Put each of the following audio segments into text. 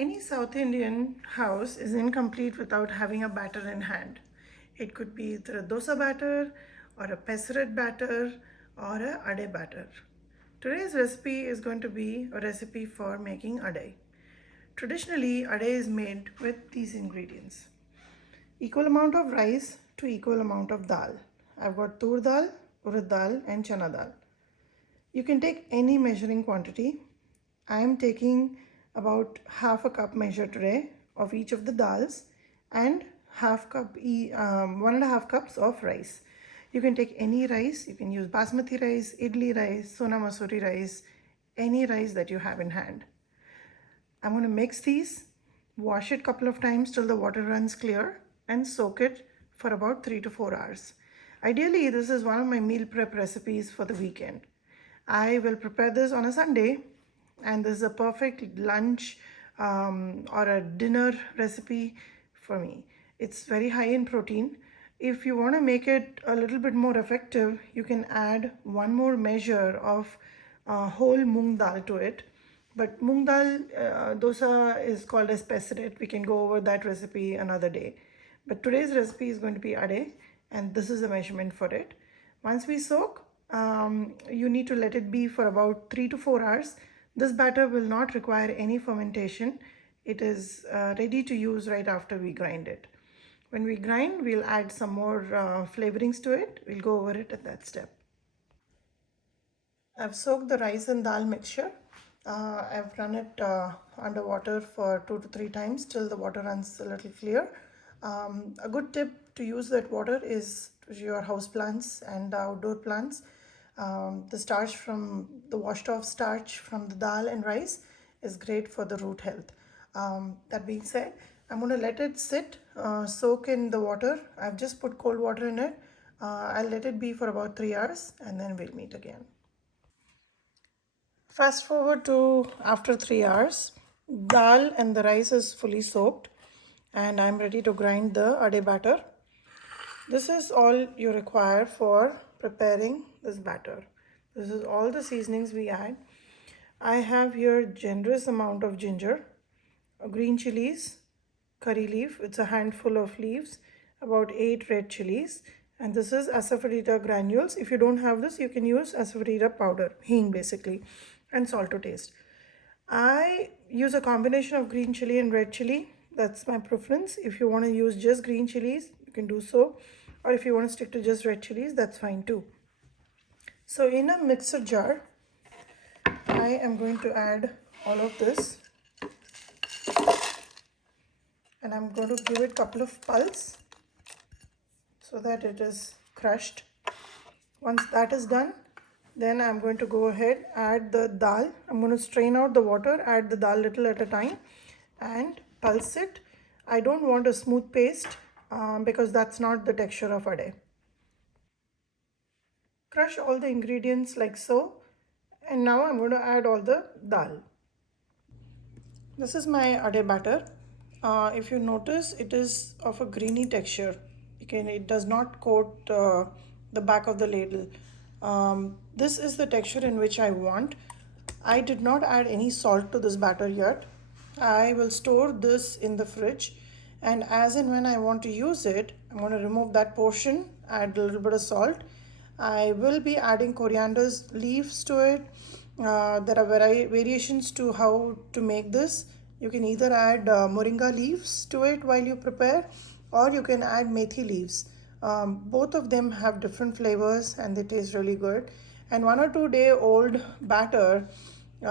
Any South Indian house is incomplete without having a batter in hand. It could be either a dosa batter or a pesarat batter or a adai batter. Today's recipe is going to be a recipe for making adai. Traditionally, adai is made with these ingredients. Equal amount of rice to equal amount of dal. I've got Toor Dal, Urad Dal and Chana Dal. You can take any measuring quantity. I am taking about half a cup measure today of each of the dals and one and a half cups of rice. You can take any rice. You can use basmati rice, idli rice, sona masuri rice, any rice that you have in hand. I'm going to mix these, wash it a couple of times till the water runs clear and soak it for about 3 to 4 hours. Ideally, this is one of my meal prep recipes for the weekend. I will prepare this on a Sunday, and this is a perfect lunch or a dinner recipe for me. It's very high in protein. If you want to make it a little bit more effective, you can add one more measure of whole moong dal to it. But moong dal dosa is called as pesarat. We can go over that recipe another day. But today's recipe is going to be adai, and this is the measurement for it. Once we soak, you need to let it be for about 3 to 4 hours. This batter will not require any fermentation. It is ready to use right after we grind it. When we grind, we'll add some more flavorings to it. We'll go over it at that step. I've soaked the rice and dal mixture. I've run it under water for 2 to 3 times till the water runs a little clear. A good tip to use that water is your house plants and outdoor plants. The starch from the washed off starch from the dal and rice is great for the root health. That being said, I'm going to let it sit, soak in the water. I've just put cold water in it. I'll let it be for about 3 hours and then we'll meet again. Fast forward to after 3 hours, dal and the rice is fully soaked and I'm ready to grind the adai batter. This is all you require for preparing this batter. This is all the seasonings we add. I have here generous amount of ginger, green chilies, curry leaf. It's a handful of leaves, about 8 red chilies, and this is asafoetida granules. If you don't have this, you can use asafoetida powder, hing basically, and salt to taste. I use a combination of green chili and red chili. That's my preference. If you want to use just green chilies, you can do so. Or if you want to stick to just red chilies, that's fine too. So in a mixer jar, I am going to add all of this. And I'm going to give it a couple of pulses so that it is crushed. Once that is done, then I'm going to go ahead, add the dal. I'm going to strain out the water, add the dal little at a time and pulse it. I don't want a smooth paste because that's not the texture of adai. Crush all the ingredients like so, and now I'm going to add all the dal. This is my adai batter. If you notice, it is of a greeny texture. It does not coat the back of the ladle. This is the texture in which I want. I did not add any salt to this batter yet. I will store this in the fridge, and as and when I want to use it, I'm going to remove that portion, add a little bit of salt. I will be adding coriander leaves to it. There are variations to how to make this. You can either add moringa leaves to it while you prepare, or you can add methi leaves. Both of them have different flavors and they taste really good. And 1 or 2 day old batter,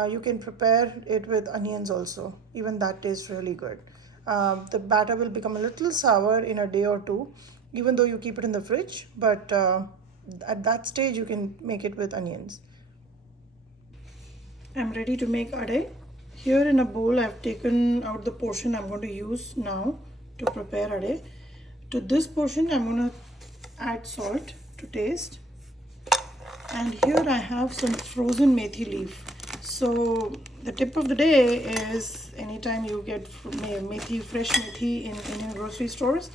you can prepare it with onions also. Even that tastes really good. The batter will become a little sour in a day or two, even though you keep it in the fridge. But at that stage, you can make it with onions. I'm ready to make adai. Here in a bowl, I've taken out the portion I'm going to use now to prepare adai. To this portion, I'm going to add salt to taste. And here I have some frozen methi leaf. So the tip of the day is anytime you get methi, fresh methi in your grocery stores,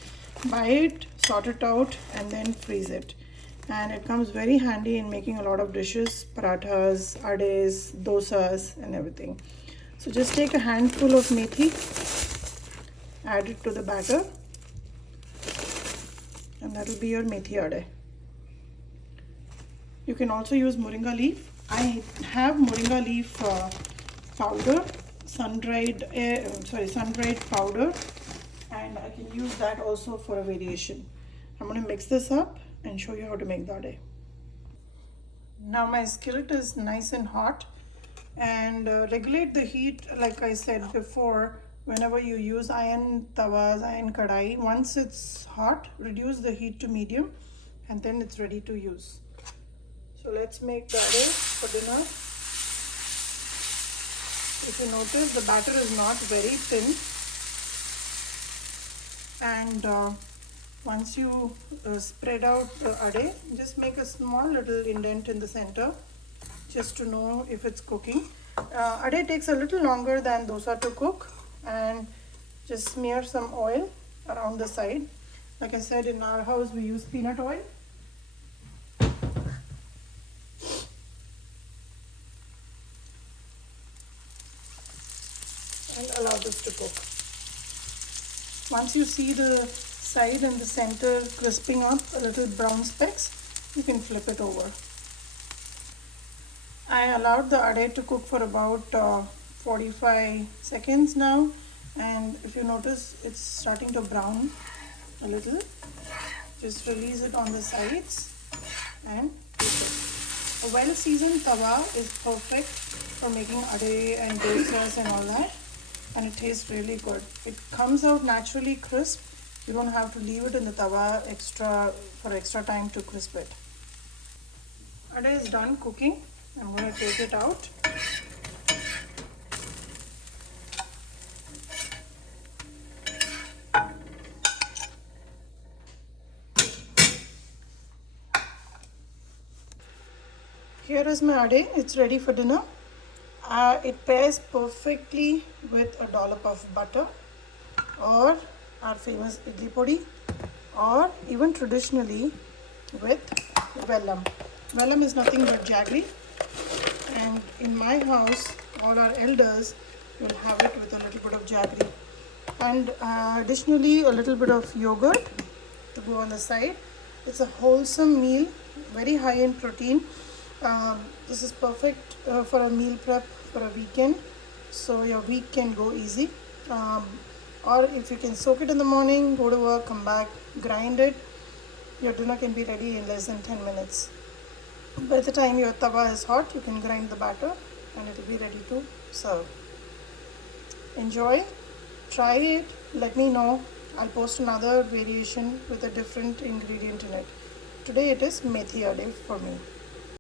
buy it, sort it out, and then freeze it. And it comes very handy in making a lot of dishes, parathas, adais, dosas, and everything. So just take a handful of methi, add it to the batter, and that will be your methi adai. You can also use moringa leaf. I have moringa leaf powder, sun-dried powder, and I can use that also for a variation. I'm going to mix this up and show you how to make the adai. Now my skillet is nice and hot, and regulate the heat like I said before. Whenever you use iron tawas, iron kadai, once it's hot, reduce the heat to medium, and then it's ready to use. So let's make the adai for dinner. If you notice, the batter is not very thin, and once you spread out the adai, just make a small little indent in the center just to know if it's cooking. Adai takes a little longer than dosa to cook, and just smear some oil around the side. Like I said, in our house we use peanut oil. And allow this to cook. Once you see the side and the center crisping up, a little brown specks, you can flip it over. I allowed the adai to cook for about 45 seconds now, and if you notice, it's starting to brown a little. Just release it on the sides and cook it. A well-seasoned tawa is perfect for making adai and dosas and all that, and it tastes really good. It comes out naturally crisp. You don't have to leave it in the tawa for extra time to crisp it. Adai is done cooking. I'm going to take it out. Here is my adai. It's ready for dinner. It pairs perfectly with a dollop of butter, or our famous idli podi, or even traditionally with vellam. Vellam is nothing but jaggery, and in my house all our elders will have it with a little bit of jaggery, and additionally a little bit of yogurt to go on the side. It's a wholesome meal, very high in protein. This is perfect for a meal prep for a weekend, so your week can go easy. Or if you can soak it in the morning, go to work, come back, grind it, your dinner can be ready in less than 10 minutes. By the time your tawa is hot, you can grind the batter and it will be ready to serve. Enjoy, try it, let me know. I'll post another variation with a different ingredient in it. Today it is Methi Adai for me.